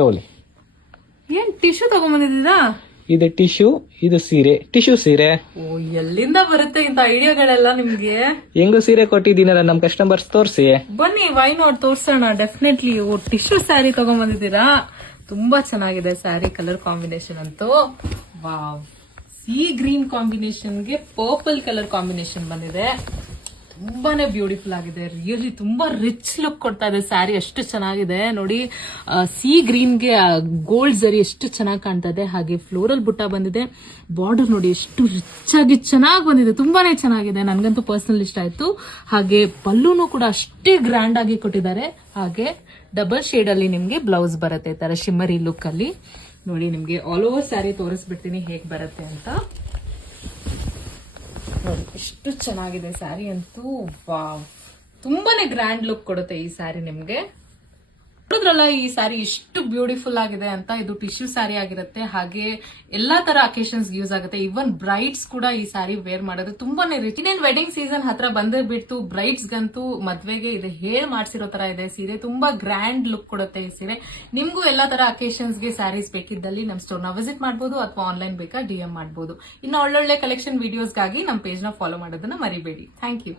ತಗೊಳ್ಳಿ. ಏನ್ ಟಿಶ್ಯೂ ತಗೊಂಬಂದಿದ್ದೀರಾ? ಇದು ಟಿಶ್ಯೂ, ಇದು ಸೀರೆ. ಟಿಶ್ಯೂ ಸೀರೆ. ಓ, ಎಲ್ಲಿಂದ ಬರುತ್ತೆ ಇಂತ ಐಡಿಯಾಗಳೆಲ್ಲ ನಿಮ್ಗೆ? ಹೆಂಗು ಸೀರೆ ಕೊಟ್ಟಿದ್ದೀನಲ್ಲ ನಮ್ ಕಸ್ಟಮರ್ಸ್, ತೋರ್ಸಿ. ಬನ್ನಿ, ವೈ ನಾಟ್, ತೋರ್ಸೋಣ ಡೆಫಿನೆಟ್ಲಿ. ಓ, ಟಿಶ್ಯೂ ಸ್ಯಾರಿ ತಗೊಂಬಂದಿದ್ದೀರಾ? ತುಂಬಾ ಚೆನ್ನಾಗಿದೆ ಸ್ಯಾರಿ ಕಲರ್ ಕಾಂಬಿನೇಷನ್ ಅಂತೂ. ವಾವ್, ಸೀ ಗ್ರೀನ್ ಕಾಂಬಿನೇಷನ್ಗೆ ಪರ್ಪಲ್ ಕಲರ್ ಕಾಂಬಿನೇಷನ್ ಬಂದಿದೆ. ತುಂಬಾನೇ ಬ್ಯೂಟಿಫುಲ್ ಆಗಿದೆ. ರಿಯಲಿ ತುಂಬಾ ರಿಚ್ ಲುಕ್ ಕೊಡ್ತಾ ಇದೆ ಸ್ಯಾರಿ. ಎಷ್ಟು ಚೆನ್ನಾಗಿದೆ ನೋಡಿ. ಸೀ ಗ್ರೀನ್ಗೆ ಗೋಲ್ಡ್ ಜರಿ ಎಷ್ಟು ಚೆನ್ನಾಗಿ ಕಾಣ್ತಾ ಇದೆ. ಹಾಗೆ ಫ್ಲೋರಲ್ ಬುಟ್ಟ ಬಂದಿದೆ. ಬಾರ್ಡರ್ ನೋಡಿ ಎಷ್ಟು ರಿಚ್ ಆಗಿ ಚೆನ್ನಾಗಿ ಬಂದಿದೆ. ತುಂಬಾನೇ ಚೆನ್ನಾಗಿದೆ. ನನ್ಗಂತೂ ಪರ್ಸನಲ್ ಇಷ್ಟ ಆಯ್ತು. ಹಾಗೆ ಪಲ್ಲುನು ಕೂಡ ಅಷ್ಟೇ ಗ್ರ್ಯಾಂಡ್ ಆಗಿ ಕೊಟ್ಟಿದ್ದಾರೆ. ಹಾಗೆ ಡಬಲ್ ಶೇಡ್ ಅಲ್ಲಿ ನಿಮ್ಗೆ ಬ್ಲೌಸ್ ಬರುತ್ತೆ ಈ ತರ ಶಿಮ್ಮರಿ ಲುಕ್ ಅಲ್ಲಿ. ನೋಡಿ, ನಿಮ್ಗೆ ಆಲ್ ಓವರ್ ಸ್ಯಾರಿ ತೋರಿಸ್ಬಿಡ್ತೀನಿ ಹೇಗ್ ಬರುತ್ತೆ ಅಂತ. ನೋಡಿ, ಎಷ್ಟು ಚೆನ್ನಾಗಿದೆ ಸ್ಯಾರಿ ಅಂತೂ. ವಾವ್, ತುಂಬಾನೇ ಗ್ರ್ಯಾಂಡ್ ಲುಕ್ ಕೊಡುತ್ತೆ ಈ ಸ್ಯಾರಿ ನಿಮ್ಗೆ. ನೋಡಿದ್ರಲ್ಲ ಈ ಸ್ಯಾರಿ ಎಷ್ಟು ಬ್ಯೂಟಿಫುಲ್ ಆಗಿದೆ ಅಂತ. ಇದು ಟಿಶ್ಯೂ ಸ್ಯಾರಿ ಆಗಿರುತ್ತೆ. ಹಾಗೆ ಎಲ್ಲಾ ತರ ಅಕೇಶನ್ಸ್ ಯೂಸ್ ಆಗುತ್ತೆ. ಇವನ್ ಬ್ರೈಡ್ಸ್ ಕೂಡ ಈ ಸ್ಯಾರಿ ವೇರ್ ಮಾಡೋದು ತುಂಬಾನೇ ರಿಚ್. ಇನ್ನೇನ್ ವೆಡ್ಡಿಂಗ್ ಸೀಸನ್ ಹತ್ರ ಬಂದೇ ಬಿಡ್ತು. ಬ್ರೈಡ್ಸ್ ಗಂತೂ ಮದ್ವೆಗೆ ಇದೆ ಹೇಳಿ ಮಾಡ್ಸಿರೋ ತರ ಇದೆ ಸೀರೆ. ತುಂಬಾ ಗ್ರ್ಯಾಂಡ್ ಲುಕ್ ಕೊಡುತ್ತೆ ಈ ಸೀರೆ. ನಿಮ್ಗೂ ಎಲ್ಲಾ ತರ ಅಕೇಶನ್ಸ್ ಗೆ ಸ್ಯಾರೀಸ್ ಬೇಕಿದ್ದಲ್ಲಿ ನಮ್ ಸ್ಟೋರ್ ನ ವಿಸಿಟ್ ಮಾಡಬಹುದು ಅಥವಾ ಆನ್ಲೈನ್ ಬೇಕಾ DM ಮಾಡಬಹುದು. ಇನ್ನು ಒಳ್ಳೊಳ್ಳೆ ಕಲೆಕ್ಷನ್ ವಿಡಿಯೋಸ್ಗಾಗಿ ನಮ್ ಪೇಜ್ ನ ಫಾಲೋ ಮಾಡೋದನ್ನ ಮರಿಬೇಡಿ. Thank you.